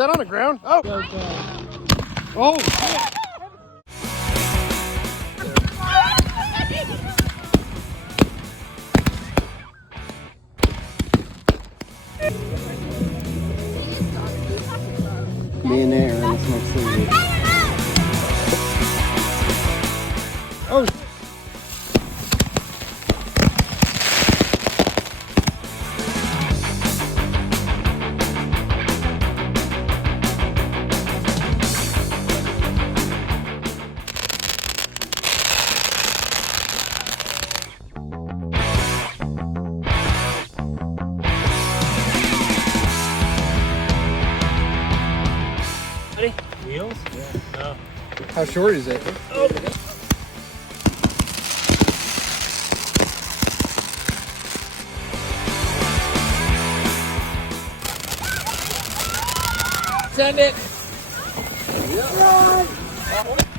that on the ground? Oh. Oh, shit. Me and Aaron are in this next thing. Oh. Wheels? Yeah. No. How short is it? Oh. Send it. Yeah.